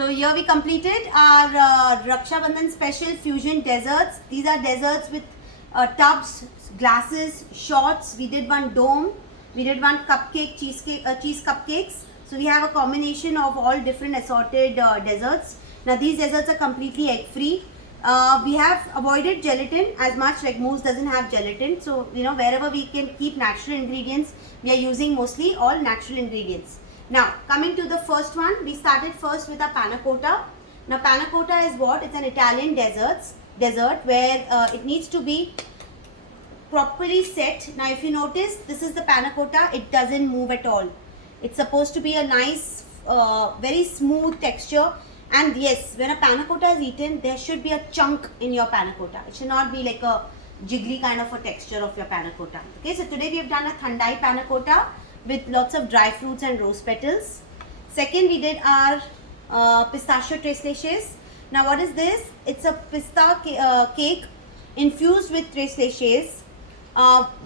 So here we completed our Rakshabandan special fusion desserts. These are desserts with tubs, glasses, shots. We did one dome. We did one cupcake, cheese cupcakes. So we have a combination of all different assorted desserts. Now these desserts are completely egg free. We have avoided gelatin as much, like mousse doesn't have gelatin. So wherever we can keep natural ingredients, we are using mostly all natural ingredients. Now coming to the first one, we started first with a PANNACOTA. Now PANNACOTA is what? It's an Italian dessert where it needs to be properly set. Now if you notice, this is the PANNACOTA. It doesn't move at all. It's supposed to be a nice, very smooth texture. And yes, when a PANNACOTA is eaten, there should be a chunk in your PANNACOTA. It should not be like a jiggly kind of a texture of your PANNACOTA. Okay, so today we have done a Thandai PANNACOTA with lots of dry fruits and rose petals. Second, we did our pistachio tres leches. Now what is this? It's a pista cake infused with tres leches,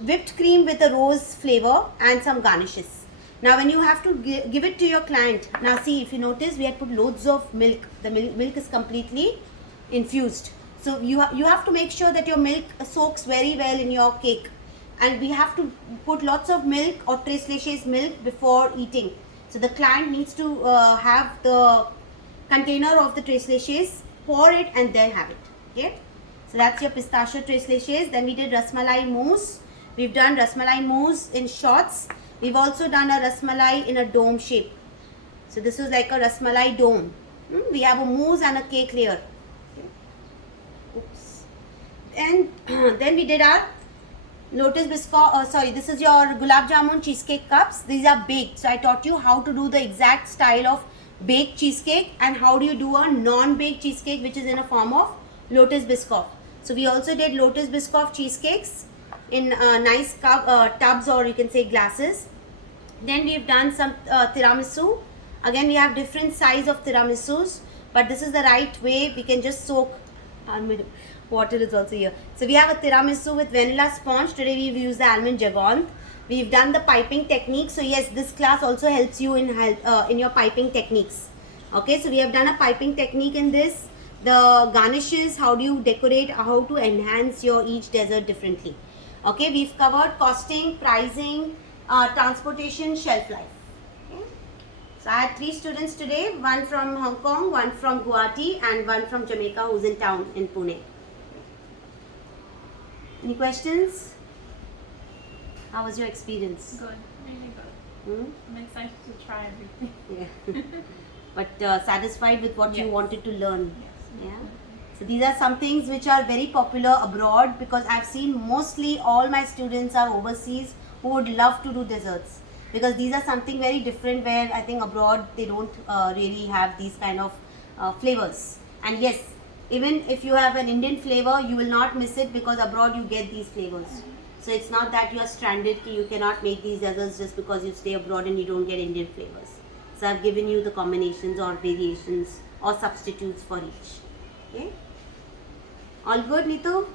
whipped cream with a rose flavor and some garnishes. Now when you have to give it to your client, now see, if you notice, we had put loads of milk. The milk is completely infused. So you have to make sure that your milk soaks very well in your cake. And we have to put lots of milk or tres leches milk before eating. So the client needs to have the container of the tres leches, pour it and then have it. Okay. So that's your pistachio tres leches. Then we did RASMALAI mousse. We've done RASMALAI mousse in shots. We've also done a RASMALAI in a dome shape. So this is like a RASMALAI dome. We have a mousse and a cake layer. Okay. Oops. And then we did our Lotus BISCOFF, this is your GULAB JAMUN cheesecake cups. These are baked. So I taught you how to do the exact style of baked cheesecake and how do you do a non-baked cheesecake which is in a form of Lotus BISCOFF. So we also did Lotus BISCOFF cheesecakes in nice tubs, or you can say glasses. Then we've done some tiramisu. Again, we have different size of tiramisus, but this is the right way. We can just soak. Water is also here. So we have a tiramisu with vanilla sponge. Today we've used the almond jaggery. We've done the piping technique. So yes, this class also helps you in your piping techniques. Okay, so we have done a piping technique in this. The garnishes, how do you decorate, how to enhance your each dessert differently. Okay, we've covered costing, pricing, transportation, shelf life. Okay. So I had 3 students today, one from Hong Kong, one from Guwahati and one from Jamaica who's in town in Pune. Any questions? How was your experience? Good, really good. I'm excited to try everything. Yeah. But satisfied with what you wanted to learn? Yes. Yeah. So these are some things which are very popular abroad, because I've seen mostly all my students are overseas who would love to do desserts, because these are something very different where I think abroad they don't really have these kind of flavors. And yes, even if you have an Indian flavor, you will not miss it, because abroad you get these flavors. So it's not that you are stranded, you cannot make these desserts just because you stay abroad and you don't get Indian flavors. So I've given you the combinations or variations or substitutes for each. Okay. All good, Neetu?